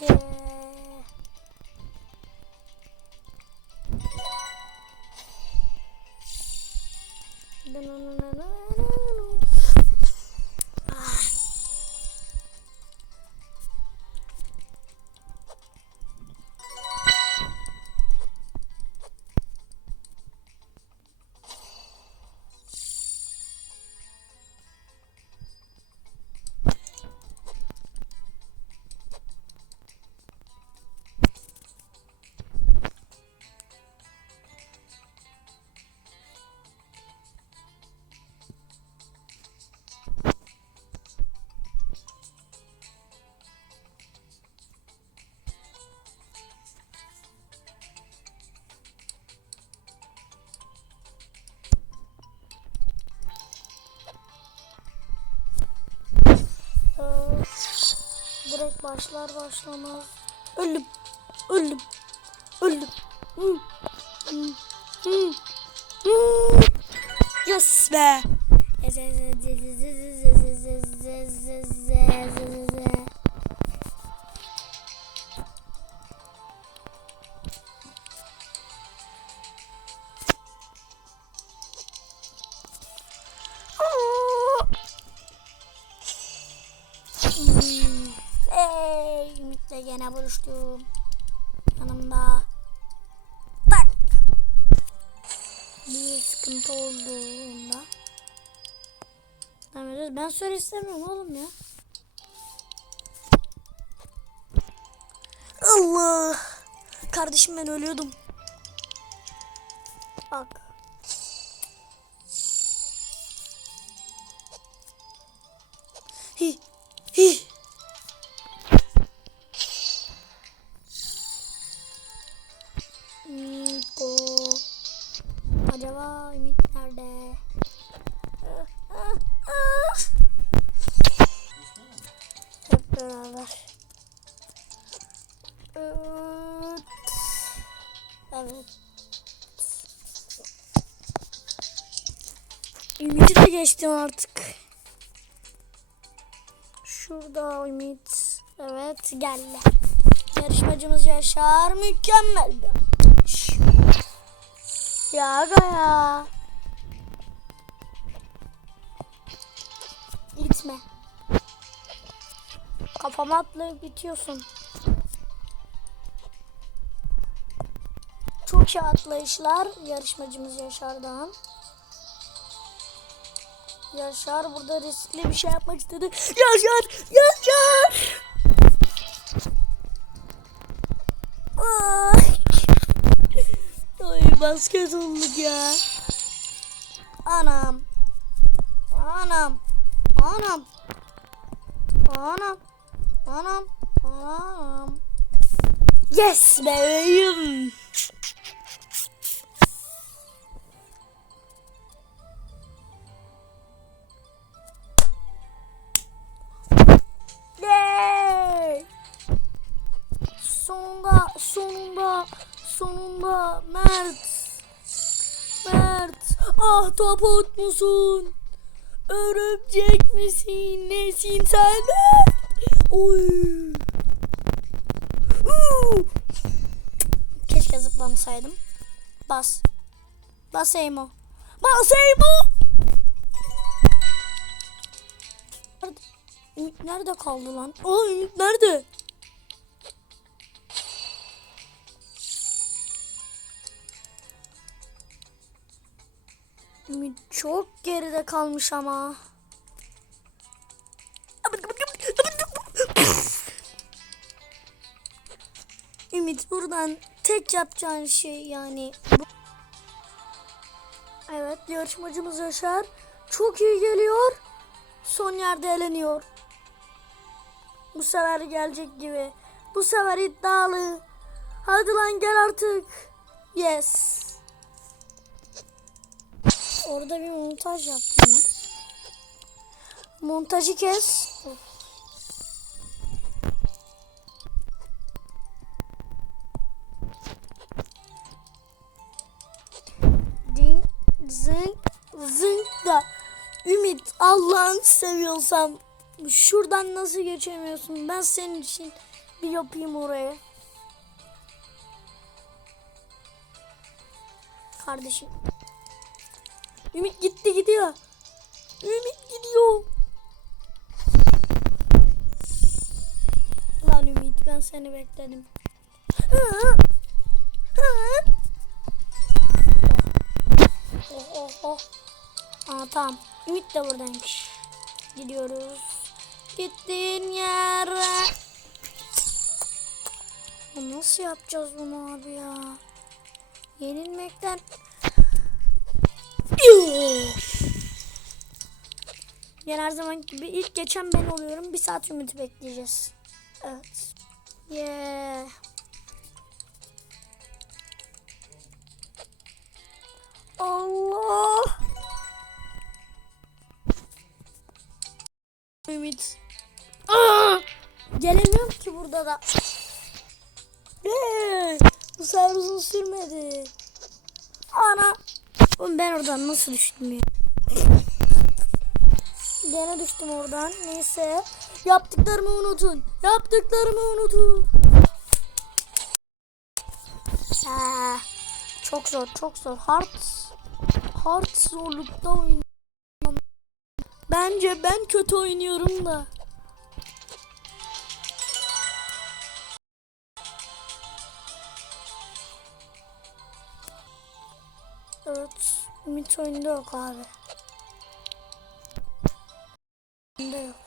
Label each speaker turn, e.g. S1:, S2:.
S1: Yeah. Ee, başlar başlamaz. Ölüm. Ölüm. Ölüm. Hı. Hı. Hı. Hı. Yes be. Gene buluştum. Yanımda. Bak. Bir sıkıntı olduğunda. Ben söyle istemiyorum oğlum ya. Allah. Kardeşim ben ölüyordum. Bak. Hi. Acaba Ümit nerede? Hep beraber. Evet. Ümit'i de geçtim artık. Şurada Ümit. Evet geldi. Yarışmacımız Yaşar mükemmel bir. Ya aga ya. Gitme. Kafama atlayıp bitiyorsun. Çok iyi atlayışlar yarışmacımız Yaşar'dan. Yaşar burada riskli bir şey yapmak istedi. Yaşar! Yaşar! Ay, Ay basket olduk ya. Anam. Anam. Anam. Anam. Anam. Anam. Yes bebeğim. Sonunda, Mert. Mert. Ah tapot musun? Örümcek misin? Nesin sen? Mert? Oy. Keşke zıplamasaydım. Bas. Bas Emo. Bas Emo. Nerede? Nerede kaldı lan? Aa Ümit nerede? Ümit çok geride kalmış ama. Ümit buradan tek yapacağın şey yani. Evet yarışmacımız Yaşar. Çok iyi geliyor. Son yerde eleniyor. Bu sefer gelecek gibi. Bu sefer iddialı. Hadi lan gel artık. Yes. Orada bir montaj yaptım ben. Montajı kes. Of. Ding, zing, zing da. Ümit Allah'ını seviyorsam şuradan nasıl geçemiyorsun? Ben senin için bir yapayım oraya. Kardeşim. Ümit gitti gidiyor. Ümit gidiyor. Lan Ümit ben seni bekledim. Hı. Hı. Oh oh oh. Aa tamam. Ümit de buradaymış. Gidiyoruz. Gittiğin yere. Nasıl yapacağız bunu abi ya? Yenilmekten. Yine her zaman gibi ilk geçen ben oluyorum. Bir saat Ümit'i bekleyeceğiz. Evet. Yeah. Allah. Ümit. Aa! Gelemiyorum ki burada da. Hey, bu sefer uzun sürmedi. Ana. Oğlum ben oradan nasıl düştüm ya? Gene düştüm oradan. Neyse. Yaptıklarımı unutun. Yaptıklarımı unutun. Ha, çok zor, çok zor. Hard, hard zorlukta oynuyorum. Bence ben kötü oynuyorum da. Ümit oyunda yok abi. Oyunda yok.